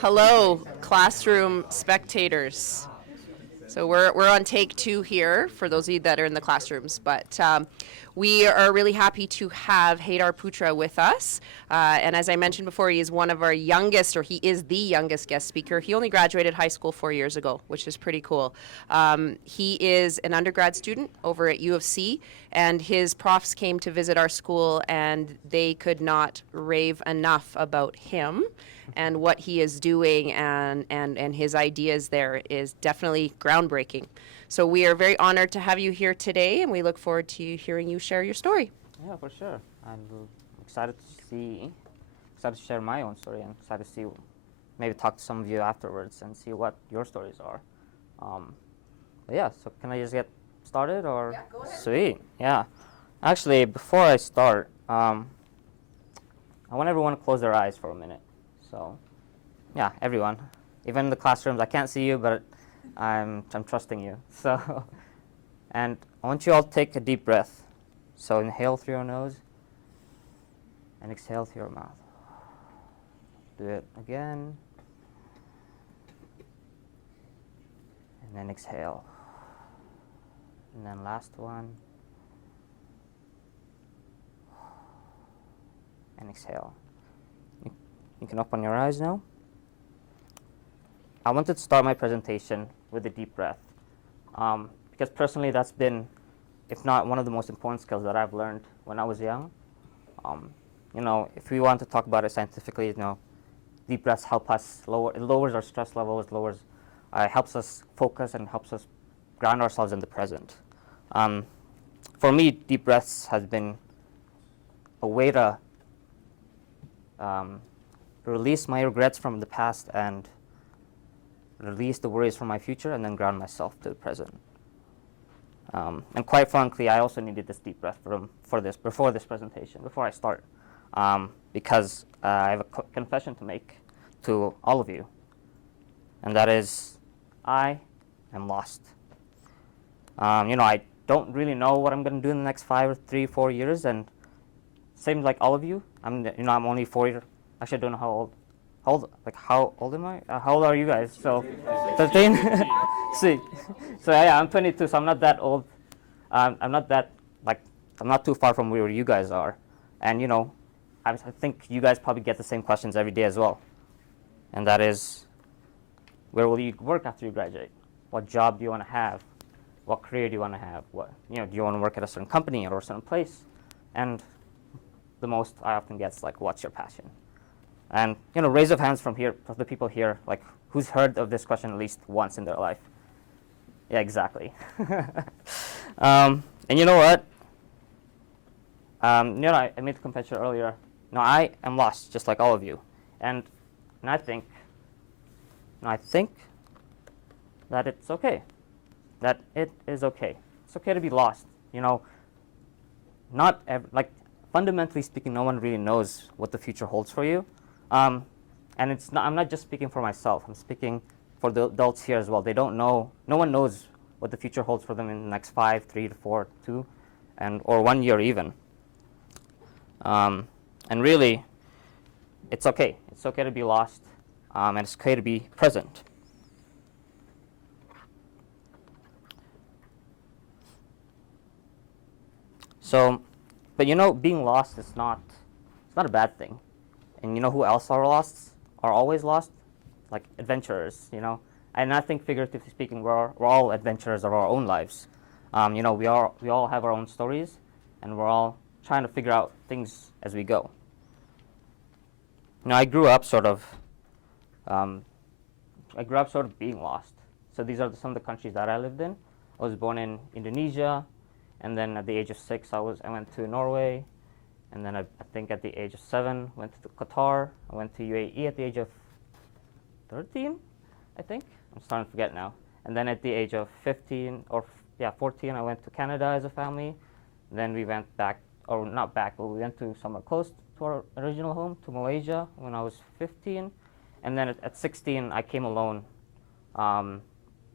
Hello, classroom spectators. So we're on take 2 here for those of you that are in the classrooms, but we are really happy to have Haidar Putra with us. And as I mentioned before, he is one of our youngest, or he is the youngest guest speaker. He only graduated high school 4 years ago, which is pretty cool. He is an undergrad student over at U of C, and his profs came to visit our school, and they could not rave enough about him and what he is doing, and his ideas there is definitely groundbreaking. So we are very honored to have you here today, and we look forward to hearing you share your story. Yeah, for sure. I'm excited to share my own story, and excited to see, maybe talk to some of you afterwards and see what your stories are. But yeah, so can I just get started, or? Yeah, go ahead. Sweet, yeah. Actually, before I start, I want everyone to close their eyes for a minute. So, yeah, everyone, even in the classrooms, I can't see you, but I'm trusting you. So, and I want you all to take a deep breath. So inhale through your nose and exhale through your mouth. Do it again. And then exhale. And then last one. And exhale. You can open your eyes now. I wanted to start my presentation with a deep breath, because personally that's been, if not one of the most important skills that I've learned when I was young. If we want to talk about it scientifically, deep breaths help us it lowers our stress levels, helps us focus, and helps us ground ourselves in the present. For me, deep breaths has been a way to release my regrets from the past and release the worries from my future, and then ground myself to the present. And quite frankly, I also needed this deep breath before this presentation, before I start, because I have a confession to make to all of you, and that is, I am lost. I don't really know what I'm going to do in the next 4 years, and same like all of you. I'm only 4 years. Actually, I don't know how old. How old am I? How old are you guys? So, 13. See, so yeah, I'm 22, so I'm not that old. I'm not too far from where you guys are, and I think you guys probably get the same questions every day as well, and that is, where will you work after you graduate? What job do you want to have? What career do you want to have? Do you want to work at a certain company or a certain place? And the most I often get is what's your passion? And raise of hands from the people here, who's heard of this question at least once in their life? Yeah, exactly. And you know what? I made the confession earlier. No, I am lost, just like all of you. And I think that it's okay. That it is okay. It's okay to be lost. Fundamentally speaking, no one really knows what the future holds for you. And I'm not just speaking for myself. I'm speaking for the adults here as well. They don't know. No one knows what the future holds for them in the next 5, 3 to 4, 2, or 1 year even. And really, it's okay. It's okay to be lost, and it's okay to be present. So, but being lost is not a bad thing. And who else are always lost? Adventurers, And I think, figuratively speaking, we're all adventurers of our own lives. We all have our own stories, and we're all trying to figure out things as we go. I grew up sort of being lost. So these are some of the countries that I lived in. I was born in Indonesia, and then at the age of 6, I went to Norway. And then I think at the age of 7, went to Qatar. I went to UAE at the age of 13, I think. I'm starting to forget now. And then at the age of 14, I went to Canada as a family. Then we went back, or not back, but we went to somewhere close to our original home, to Malaysia, when I was 15. And then at 16, I came alone back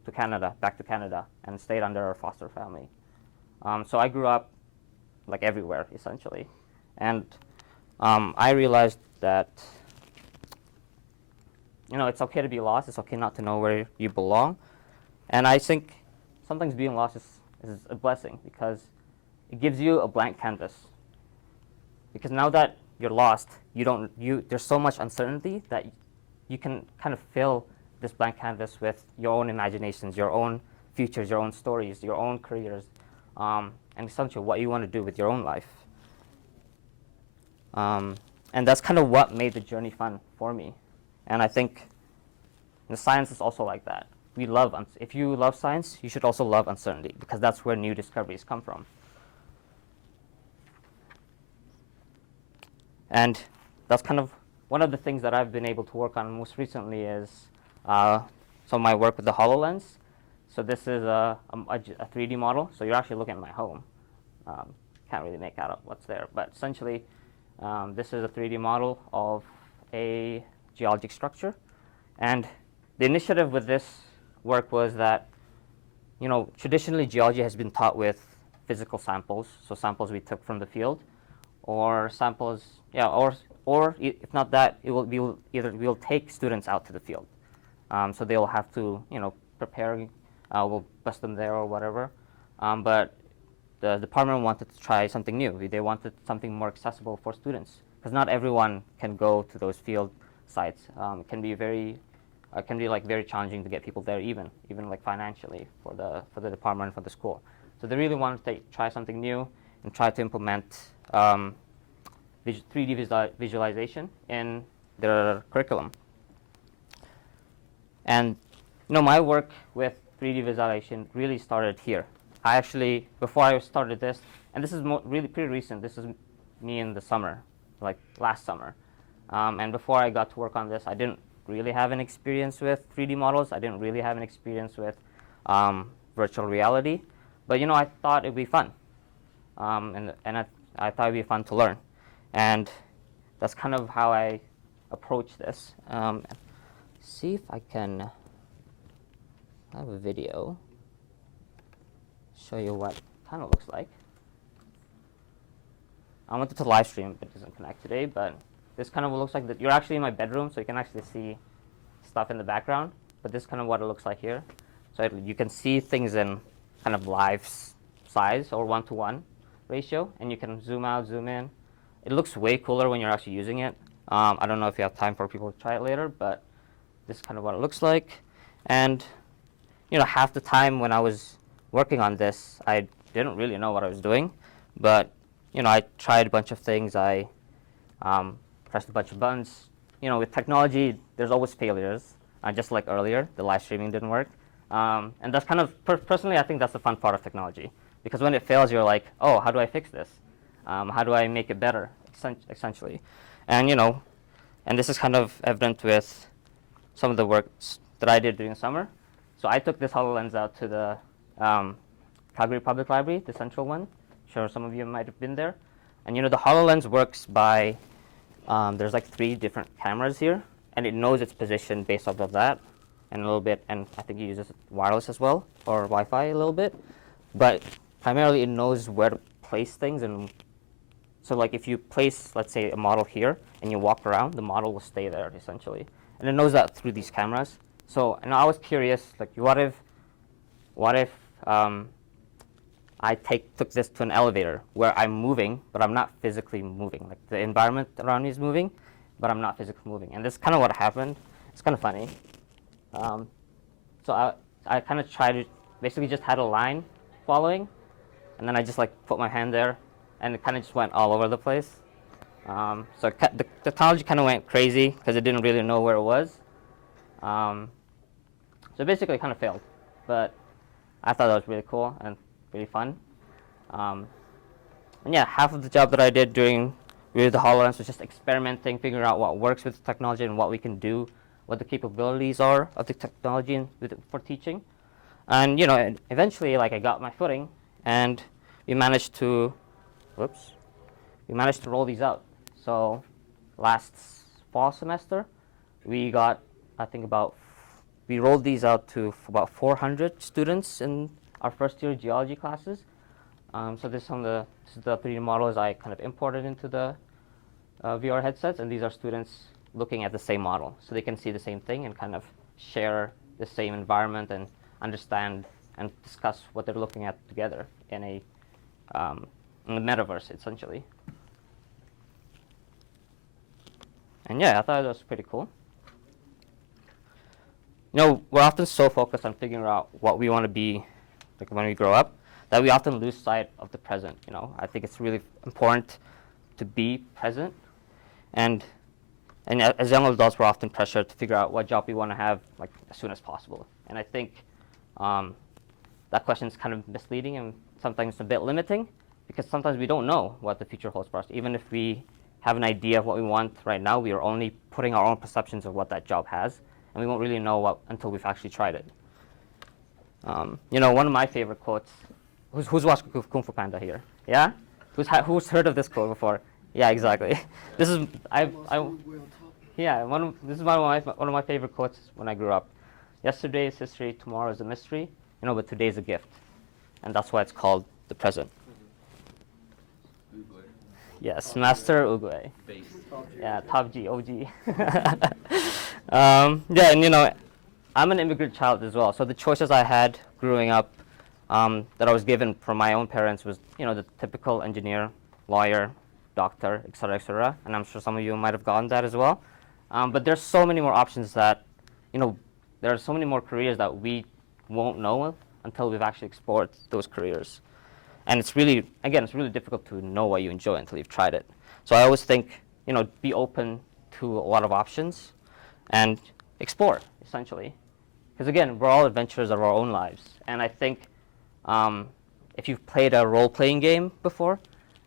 to Canada, and stayed under our foster family. So I grew up everywhere, essentially. And I realized that it's okay to be lost. It's okay not to know where you belong. And I think sometimes being lost is a blessing because it gives you a blank canvas. Because now that you're lost, there's so much uncertainty that you can kind of fill this blank canvas with your own imaginations, your own futures, your own stories, your own careers, and essentially what you want to do with your own life. And that's kind of what made the journey fun for me. And I think the science is also like that. If you love science, you should also love uncertainty because that's where new discoveries come from. And that's kind of one of the things that I've been able to work on most recently is some of my work with the HoloLens. So this is a 3D model. So you're actually looking at my home. Can't really make out what's there. But essentially, this is a 3D model of a geologic structure. And the initiative with this work was that, traditionally geology has been taught with physical samples, so samples we took from the field, or samples, or if not that, we'll take students out to the field. So they'll have to, prepare, we'll bust them there or whatever. But the department wanted to try something new. They wanted something more accessible for students because not everyone can go to those field sites. It can be very challenging to get people there, even like financially for the department and for the school. So they really wanted to try something new and try to implement 3D visualization in their curriculum. And my work with 3D visualization really started here. I actually, before I started this, and this is really pretty recent, this is me in the summer, like last summer. And before I got to work on this, I didn't really have an experience with 3D models. I didn't really have an experience with virtual reality. But, I thought it'd be fun. And I thought it'd be fun to learn. And that's kind of how I approach this. See if I can have a video show you what it kind of looks like. I wanted to live stream, but it doesn't connect today. But this kind of looks like that. You're actually in my bedroom, so you can actually see stuff in the background. But this is kind of what it looks like here. So you can see things in kind of live size or 1-to-1 ratio, and you can zoom out, zoom in. It looks way cooler when you're actually using it. I don't know if you have time for people to try it later, but this is kind of what it looks like. And half the time when I was working on this, I didn't really know what I was doing, but I tried a bunch of things. I pressed a bunch of buttons. With technology, there's always failures. Just like earlier, the live streaming didn't work. And that's kind of, personally, I think that's the fun part of technology. Because when it fails, you're like, oh, how do I fix this? How do I make it better, essentially? And, and this is kind of evident with some of the work that I did during the summer. So I took this HoloLens out to the Calgary Public Library, the central one. I'm sure some of you might have been there. And, the HoloLens works by, there's like 3 different cameras here, and it knows its position based off of that, and a little bit, and I think it uses wireless as well, or Wi-Fi a little bit. But primarily it knows where to place things, and so like if you place, let's say, a model here, and you walk around, the model will stay there, essentially. And it knows that through these cameras. So, and I was curious, like, what if I took this to an elevator where I'm moving, but I'm not physically moving. Like the environment around me is moving, but I'm not physically moving. And this is kind of what happened. It's kind of funny. So I kind of tried to, basically just had a line following, and then I just like put my hand there, and it kind of just went all over the place. So the technology kind of went crazy because it didn't really know where it was. So basically it kind of failed, but I thought that was really cool and really fun. And yeah, half of the job that I did during with the HoloLens was just experimenting, figuring out what works with the technology and what we can do, what the capabilities are of the technology for teaching. And eventually, like I got my footing, and we managed to roll these out. So last fall semester, we got, I think we rolled these out to about 400 students in our first year geology classes. So this is the 3D models I kind of imported into the VR headsets, and these are students looking at the same model, so they can see the same thing and kind of share the same environment and understand and discuss what they're looking at together in a in the metaverse, essentially. And yeah, I thought it was pretty cool. You know, we're often so focused on figuring out what we want to be like when we grow up that we often lose sight of the present. You know, I think it's really important to be present, and as young adults, we're often pressured to figure out what job we want to have like as soon as possible. And I think that question is kind of misleading and sometimes a bit limiting, because sometimes we don't know what the future holds for us. Even if we have an idea of what we want right now, we are only putting our own perceptions of what that job has, and we won't really know what until we've actually tried it. You know, one of my favorite quotes. Who's watched Kung Fu Panda here? Yeah? Who's heard of this quote before? Yeah, exactly. This is this is one of my favorite quotes when I grew up. Yesterday is history, tomorrow is a mystery, you know, but today is a gift, and that's why it's called the present. Yes, Master Uguay. Yeah, Top G, OG. Yeah, and you know, I'm an immigrant child as well, so the choices I had growing up that I was given from my own parents was, you know, the typical engineer, lawyer, doctor, et cetera, and I'm sure some of you might have gotten that as well. But there's so many more options that, you know, there are so many more careers that we won't know until we've actually explored those careers. And it's really, again, it's really difficult to know what you enjoy until you've tried it. So I always think, you know, be open to a lot of options and explore, essentially. Because again, we're all adventurers of our own lives. And I think if you've played a role-playing game before,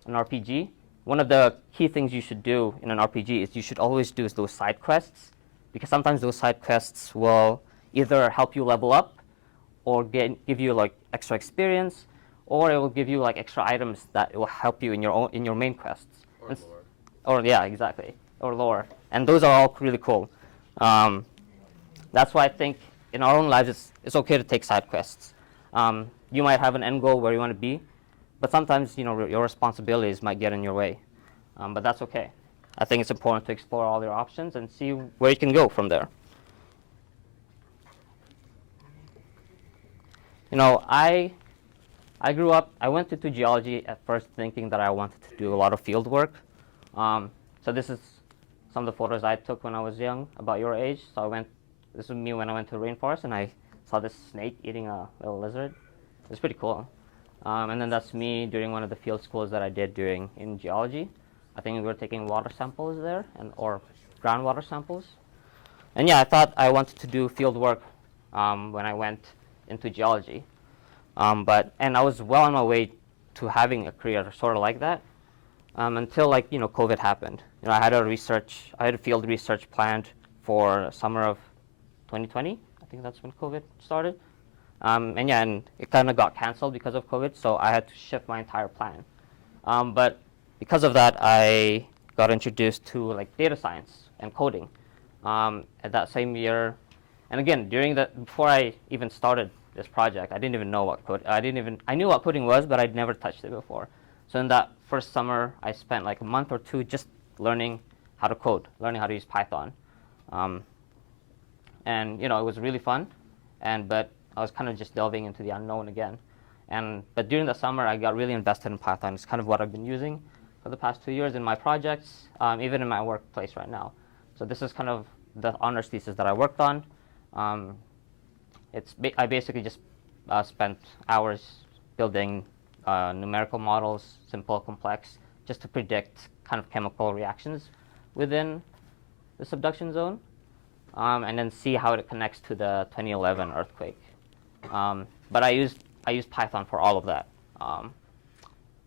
an RPG, one of the key things you should do in an RPG is you should always do those side quests, because sometimes those side quests will either help you level up or give you like extra experience, or it will give you like extra items that will help you in your main quests. Or lore. Or yeah, exactly. Or lore. And those are all really cool. That's why I think in our own lives it's okay to take side quests. You might have an end goal where you want to be, but sometimes, you know, your responsibilities might get in your way. But that's okay. I think it's important to explore all your options and see where you can go from there. You know, I grew up, I went into geology at first thinking that I wanted to do a lot of field work. So this is some of the photos I took when I was young, about your age. So this was me when I went to the rainforest and I saw this snake eating a little lizard. It was pretty cool. And then that's me during one of the field schools that I did in geology. I think we were taking water samples there, or groundwater samples. And yeah, I thought I wanted to do field work when I went into geology. And I was well on my way to having a career sort of like that, until like, you know, COVID happened. You know, I had a field research planned for summer of 2020. I think that's when COVID started. And yeah, and it kind of got canceled because of COVID, so I had to shift my entire plan. But because of that, I got introduced to like data science and coding at that same year. And again, before I even started this project, I didn't even know what I knew what coding was, but I'd never touched it before. So in that first summer, I spent like a month or two just learning how to code, learning how to use Python. And you know, it was really fun, but I was kind of just delving into the unknown again. But during the summer, I got really invested in Python. It's kind of what I've been using for the past 2 years in my projects, even in my workplace right now. So this is kind of the honors thesis that I worked on. I basically just spent hours building numerical models, simple, complex, just to predict kind of chemical reactions within the subduction zone, and then see how it connects to the 2011 earthquake. But I used Python for all of that.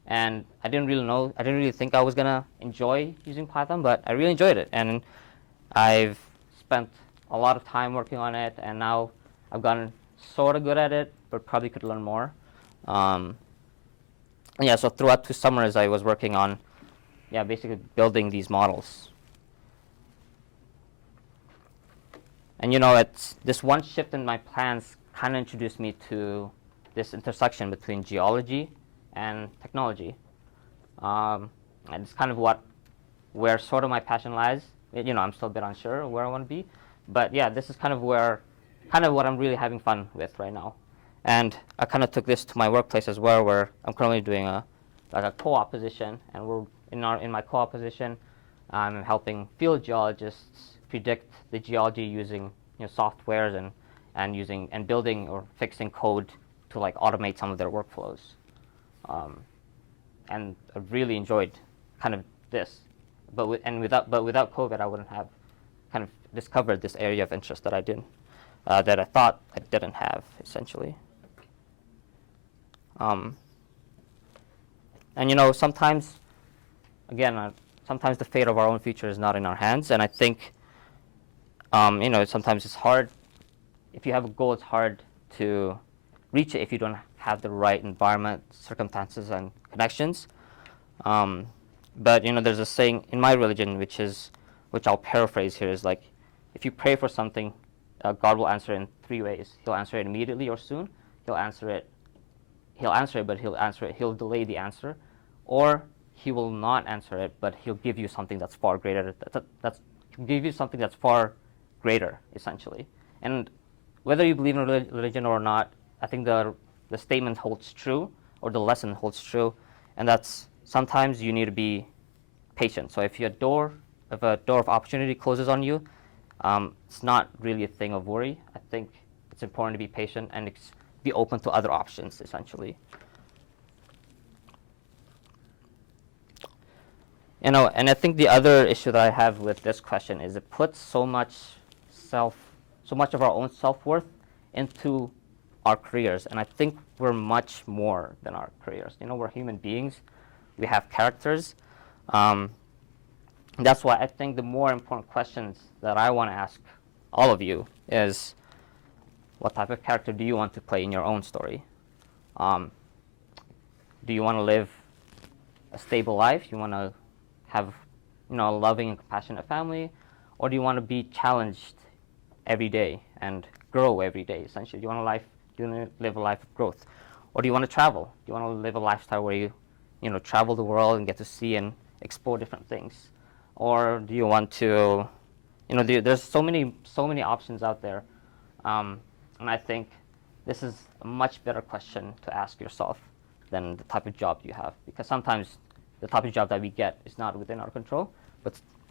And I didn't really think I was gonna enjoy using Python, but I really enjoyed it. And I've spent a lot of time working on it, and now I've gotten sort of good at it, but probably could learn more. Yeah, so throughout 2 summers, I was working on, basically building these models. And you know, it's this one shift in my plans kind of introduced me to this intersection between geology and technology. And it's kind of where sort of my passion lies. I'm still a bit unsure where I want to be. But yeah, this is kind of what I'm really having fun with right now. And I kind of took this to my workplace as well, where I'm currently doing a co-op position, and in my co-op position, I'm helping field geologists predict the geology using softwares and building or fixing code to like automate some of their workflows. And I really enjoyed kind of this, but without COVID, I wouldn't have kind of discovered this area of interest that that I thought I didn't have, essentially. And sometimes, again, sometimes the fate of our own future is not in our hands, and I think, sometimes it's hard. If you have a goal, it's hard to reach it if you don't have the right environment, circumstances, and connections. But there's a saying in my religion, which I'll paraphrase here, is like, if you pray for something, God will answer in 3 ways. He'll answer it immediately or soon. He'll answer it, but he'll delay the answer, or he will not answer it, but he'll give you something that's far greater. He'll give you something that's far greater, essentially. And whether you believe in religion or not, I think the statement holds true, or the lesson holds true, and that's sometimes you need to be patient. So if a door of opportunity closes on you, it's not really a thing of worry. I think it's important to be patient and be open to other options, essentially. And I think the other issue that I have with this question is it puts so much of our own self-worth into our careers, and I think we're much more than our careers. We're human beings. We have characters. That's why I think the more important questions that I want to ask all of you is, what type of character do you want to play in your own story? Do you want to live a stable life? You want to have a loving and compassionate family? Or do you want to be challenged every day and grow every day, essentially? Do you want to live a life of growth? Or do you want to travel? Do you want to live a lifestyle where you travel the world and get to see and explore different things? Or do you want to, there's so many options out there. And I think this is a much better question to ask yourself than the type of job you have, because sometimes the type of job that we get is not within our control,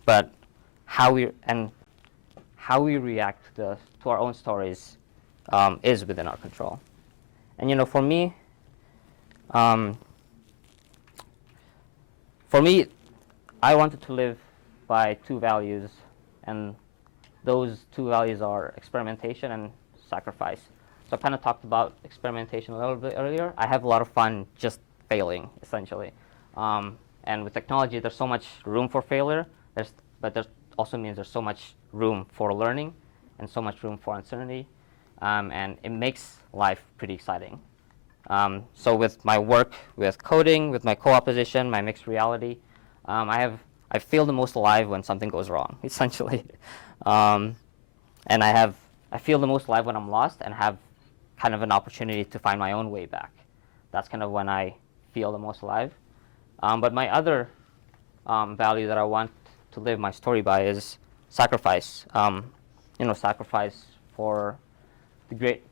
but how we react to our own stories is within our control. And for me, I wanted to live by 2 values, and those 2 values are experimentation and sacrifice. So I kind of talked about experimentation a little bit earlier. I have a lot of fun just failing, essentially. And with technology, there's so much room for failure, but there also means there's so much room for learning and so much room for uncertainty, and it makes life pretty exciting. So with my work with coding, with my co-op position, my mixed reality, I feel the most alive when something goes wrong, essentially. And I feel the most alive when I'm lost and have kind of an opportunity to find my own way back. That's kind of when I feel the most alive. But my other value that I want to live my story by is sacrifice. Sacrifice for the great.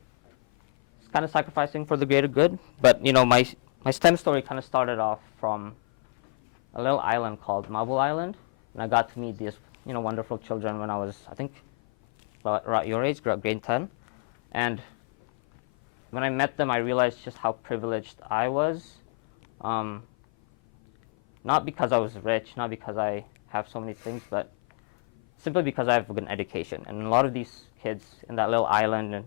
It's kind of sacrificing for the greater good. But my STEM story kind of started off from a little island called Marble Island, and I got to meet these wonderful children when I was, I think, about your age, grade 10. And when I met them, I realized just how privileged I was. Not because I was rich, not because I have so many things, but simply because I have an education. And a lot of these kids in that little island, in,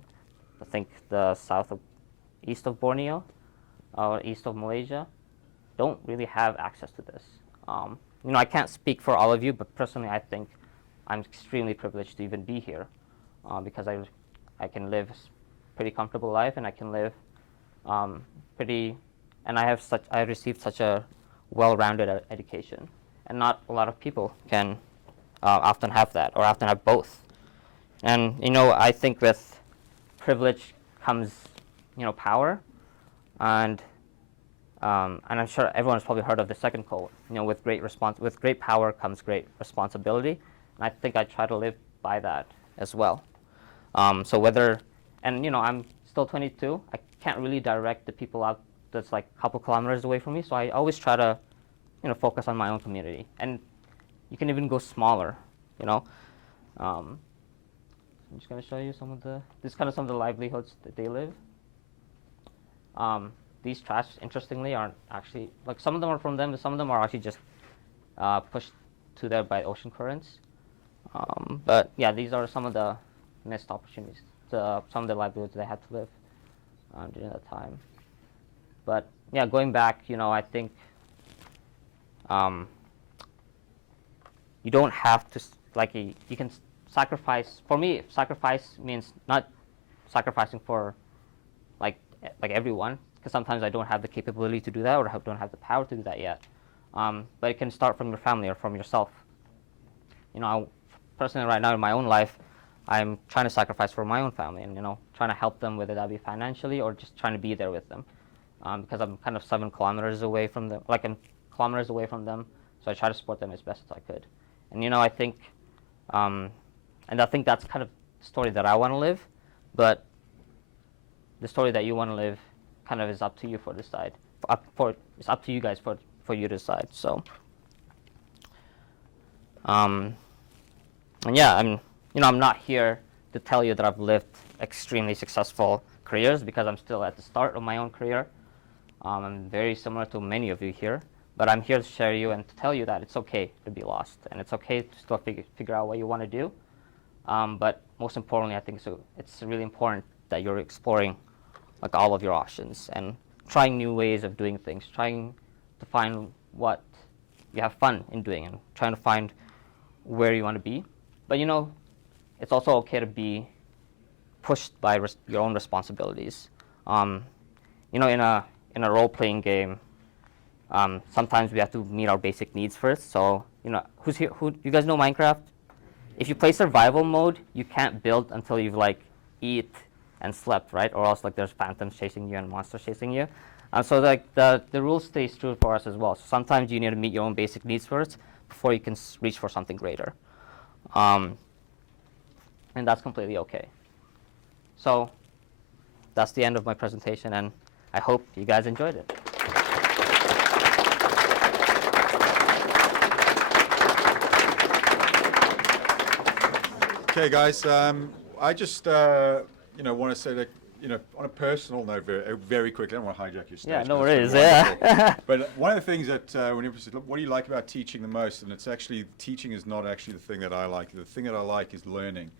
I think the east of Borneo, or east of Malaysia, don't really have access to this. I can't speak for all of you, but personally I think I'm extremely privileged to even be here, because I can live a pretty comfortable life, and I can live I received such a well-rounded education, and not a lot of people can often have that, or often have both. And I think with privilege comes power, and I'm sure everyone's probably heard of the second quote. With great power comes great responsibility. And And I think I try to live by that as well. So I'm still 22, I can't really direct the people out that's like a couple kilometers away from me. So I always try to, focus on my own community. And you can even go smaller, I'm just going to show you some of the livelihoods that they live. These trash, interestingly, aren't actually, like some of them are from them, but some of them are actually just pushed to there by ocean currents. But yeah, these are some of the missed opportunities, some of the livelihoods they had to live during that time. But yeah, going back, I think you don't have to, you can sacrifice. For me, sacrifice means not sacrificing for like everyone, because sometimes I don't have the capability to do that, or don't have the power to do that yet. But it can start from your family or from yourself. Personally, right now in my own life, I'm trying to sacrifice for my own family, and trying to help them, whether that be financially or just trying to be there with them, because I'm kind of 7 kilometers away from them, I'm kilometers away from them, so I try to support them as best as I could. And I think, that's kind of the story that I want to live, but the story that you want to live kind of is up to you for decide. It's up to you guys for you to decide. So, and yeah, I'm not here to tell you that I've lived extremely successful careers, because I'm still at the start of my own career. I'm very similar to many of you here, but I'm here to share you and to tell you that it's okay to be lost, and it's okay to still figure out what you want to do. But most importantly, I think it's really important that you're exploring all of your options and trying new ways of doing things, trying to find what you have fun in doing, and trying to find where you want to be. But it's also okay to be pushed by your own responsibilities. In a role-playing game, sometimes we have to meet our basic needs first. So who's here? You guys know Minecraft? If you play survival mode, you can't build until you've eat and slept, right? Or else there's phantoms chasing you and monsters chasing you. So the rule stays true for us as well. So sometimes you need to meet your own basic needs first before you can reach for something greater. And that's completely okay. So that's the end of my presentation, and I hope you guys enjoyed it. Okay, guys. I just want to say that on a personal note, very quickly. I don't want to hijack your stage. Yeah, no worries. Yeah. But one of the things that when people say, what do you like about teaching the most? And it's actually, teaching is not actually the thing that I like. The thing that I like is learning.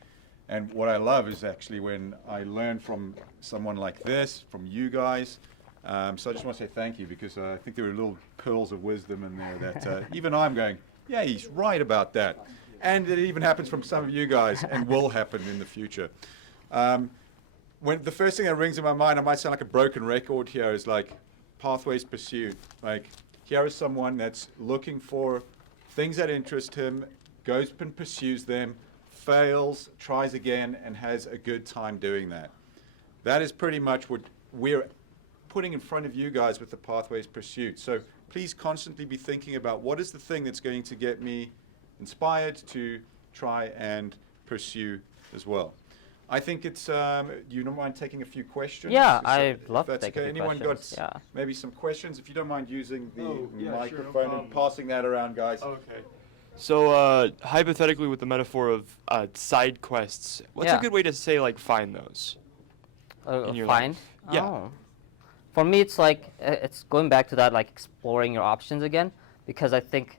And what I love is actually when I learn from someone like this, from you guys. So I just want to say thank you, because I think there are little pearls of wisdom in there that even I'm going, yeah, he's right about that. And it even happens from some of you guys, and will happen in the future. When the first thing that rings in my mind, I might sound like a broken record here, is pathways pursued. Here is someone that's looking for things that interest him, goes and pursues them, fails, tries again, and has a good time doing that. That is pretty much what we're putting in front of you guys with the Pathways Pursuit. So please constantly be thinking about, what is the thing that's going to get me inspired to try and pursue as well. I think it's, you don't mind taking a few questions? Yeah, I'd love to take a few Anyone questions. got maybe some questions? If you don't mind using the microphone, sure, no and passing that around, guys. Okay. So, hypothetically, with the metaphor of side quests, what's a good way to say, find those? In your Find? life? Yeah. Oh. For me, it's it's going back to that, exploring your options again, because I think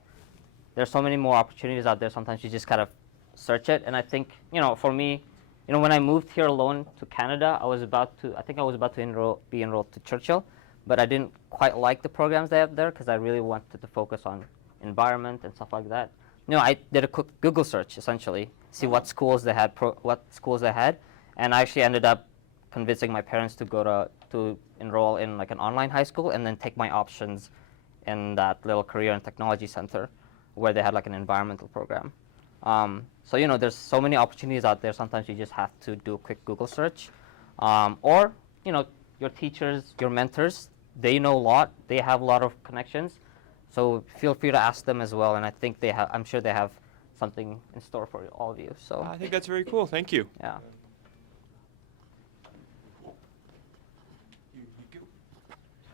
there's so many more opportunities out there. Sometimes you just kind of search it. And I think, for me, when I moved here alone to Canada, I was about to be enrolled to Churchill, but I didn't quite like the programs they have there, because I really wanted to focus on environment and stuff like that. I did a quick Google search, essentially, see what schools they had, and I actually ended up convincing my parents to go to enroll in an online high school, and then take my options in that little career and technology center, where they had an environmental program. So there's so many opportunities out there. Sometimes you just have to do a quick Google search, or your teachers, your mentors, they know a lot. They have a lot of connections, so feel free to ask them as well. And I think I'm sure they have something in store for all of you. So I think that's very cool. Thank you. yeah.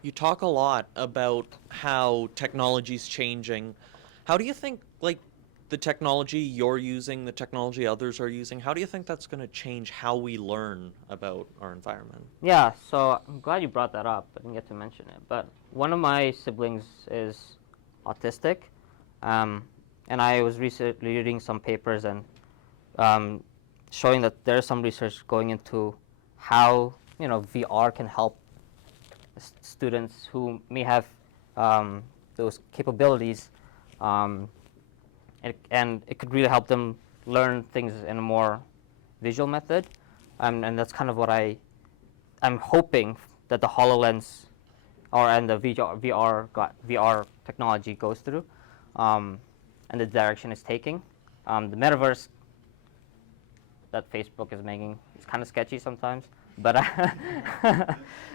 You talk a lot about how technology's changing. How do you think, like, the technology you're using, the technology others are using, how do you think that's going to change how we learn about our environment? Yeah, so I'm glad you brought that up. I didn't get to mention it. But one of my siblings is autistic. And I was recently reading some papers and showing that there's some research going into how, VR can help students who may have those capabilities, and it could really help them learn things in a more visual method, and that's kind of what I'm hoping that the HoloLens and the VR technology goes through, and the direction it's taking. The metaverse that Facebook is making is kind of sketchy sometimes, but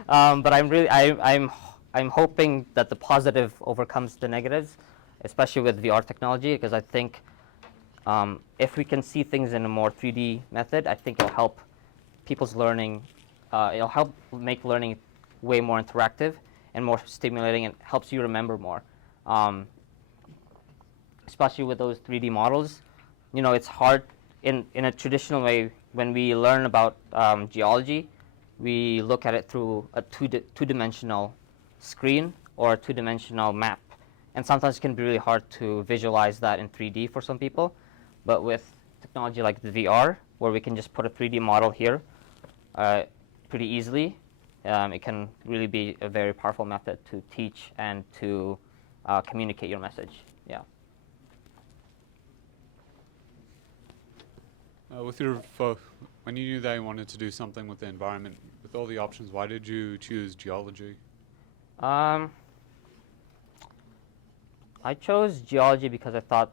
but I'm hoping that the positive overcomes the negatives, especially with VR technology, because I think if we can see things in a more 3D method, I think it'll help people's learning. It'll help make learning way more interactive and more stimulating, and helps you remember more. Especially with those 3D models, it's hard in a traditional way. When we learn about geology, we look at it through a two-dimensional screen or a two-dimensional map. And sometimes it can be really hard to visualize that in 3D for some people. But with technology like the VR, where we can just put a 3D model here pretty easily, it can really be a very powerful method to teach and to communicate your message. Yeah. When you knew that you wanted to do something with the environment, with all the options, why did you choose geology? I chose geology because I thought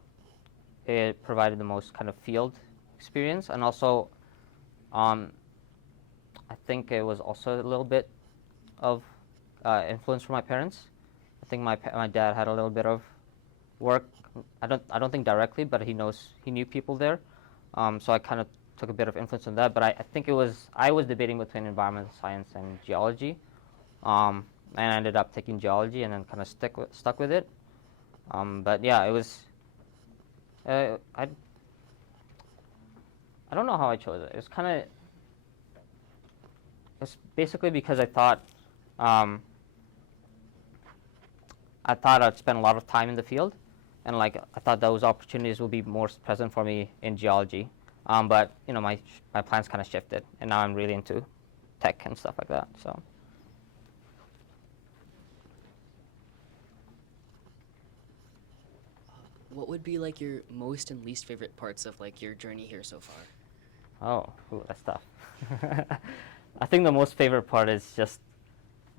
it provided the most kind of field experience, and also I think it was also a little bit of influence from my parents. I think my dad had a little bit of work. I don't think directly, but he knew people there. So I kind of took a bit of influence on that, but I think I was debating between environmental science and geology, and I ended up taking geology and then kind of stuck with it. But yeah, it was. I don't know how I chose it. It was kind of. It's basically because I thought I'd spend a lot of time in the field, and I thought those opportunities would be more present for me in geology. But my plans kind of shifted, and now I'm really into tech and stuff like that. So. What would be your most and least favorite parts of your journey here so far? Oh, that's tough. I think the most favorite part is just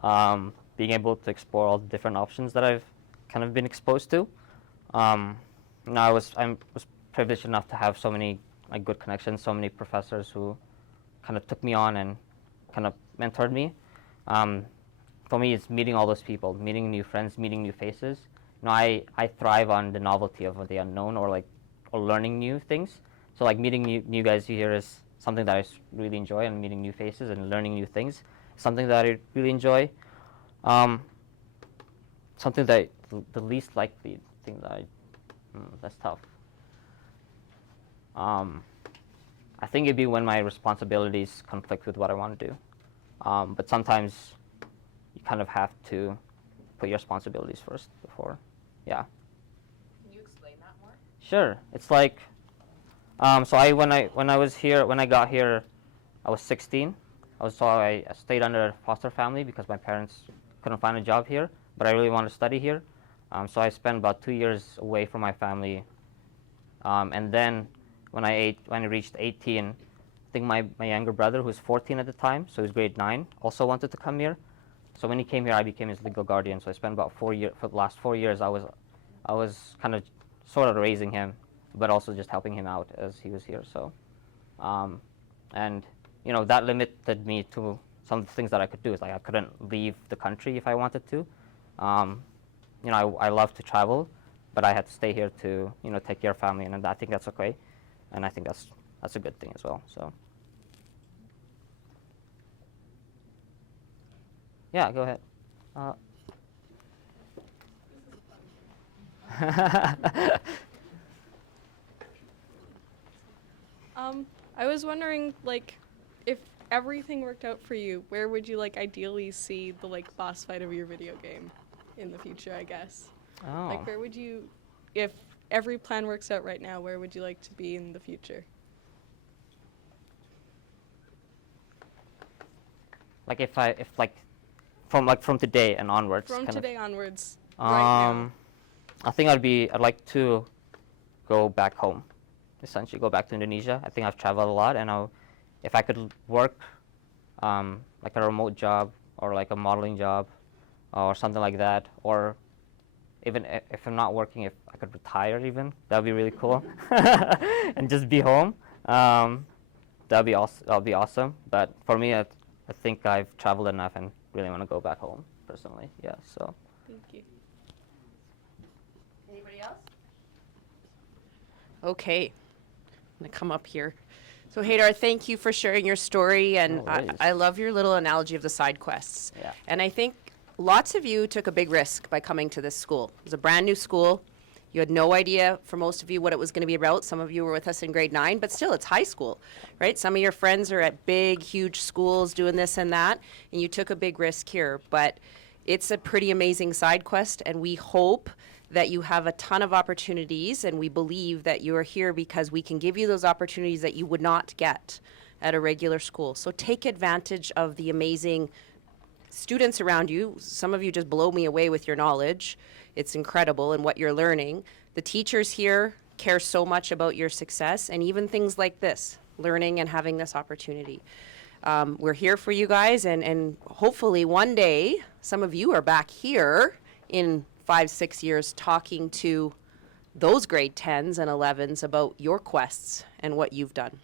being able to explore all the different options that I've kind of been exposed to. I was privileged enough to have so many good connections, so many professors who kind of took me on and kind of mentored me. For me, it's meeting all those people, meeting new friends, meeting new faces. I thrive on the novelty of the unknown, or learning new things. So meeting new guys here is something that I really enjoy, and meeting new faces and learning new things is something that I really enjoy. Something that the least likely thing that that's tough. I think it'd be when my responsibilities conflict with what I want to do. But sometimes you kind of have to put your responsibilities first before. Yeah. Can you explain that more? Sure. It's so when I got here, I was 16. I stayed under a foster family because my parents couldn't find a job here, but I really wanted to study here. So I spent about 2 years away from my family. And then when I reached 18, I think my younger brother, who was 14 at the time, so he was grade 9, also wanted to come here. So when he came here, I became his legal guardian. So I spent about 4 years. For the last 4 years, I was kind of sort of raising him, but also just helping him out as he was here. So, and that limited me to some of the things that I could do. Is I couldn't leave the country if I wanted to. I love to travel, but I had to stay here to, you know, take care of family, and I think that's okay, and I think that's a good thing as well. So. Yeah, go ahead. I was wondering, like, if everything worked out for you, where would you like ideally see the like boss fight of your video game in the future, I guess? Oh. Like, where would you, if every plan works out right now, where would you like to be in the future? Like if from today and onwards. From kind of. today onwards, right now. I think I'd like to go back home, essentially go back to Indonesia. I think I've traveled a lot, and if I could work like a remote job or like a modeling job or something like that, or even if I'm not working, if I could retire even, that'd be really cool, and just be home. That'd be awesome. But for me, I think I've traveled enough and really want to go back home personally. Yeah. So. Thank you. Anybody else? Okay, I'm gonna come up here. So Haidar, thank you for sharing your story, and No worries. I love your little analogy of the side quests. Yeah. And I think lots of you took a big risk by coming to this school. It was a brand new school. You had no idea, for most of you, what it was going to be about. Some of you were with us in grade 9, but still, it's high school, right? Some of your friends are at big, huge schools doing this and that, and you took a big risk here. But it's a pretty amazing side quest, and we hope that you have a ton of opportunities, and we believe that you are here because we can give you those opportunities that you would not get at a regular school. So take advantage of the amazing students around you. Some of you just blow me away with your knowledge. It's incredible and what you're learning. The teachers here care so much about your success, and even things like this, learning and having this opportunity. We're here for you guys, and hopefully one day some of you are back here in 5-6 years talking to those grade 10s and 11s about your quests and what you've done.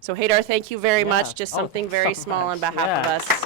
So Haidar, thank you very Yeah. much. Just Oh, something thanks very so small on much. behalf of Yeah. us.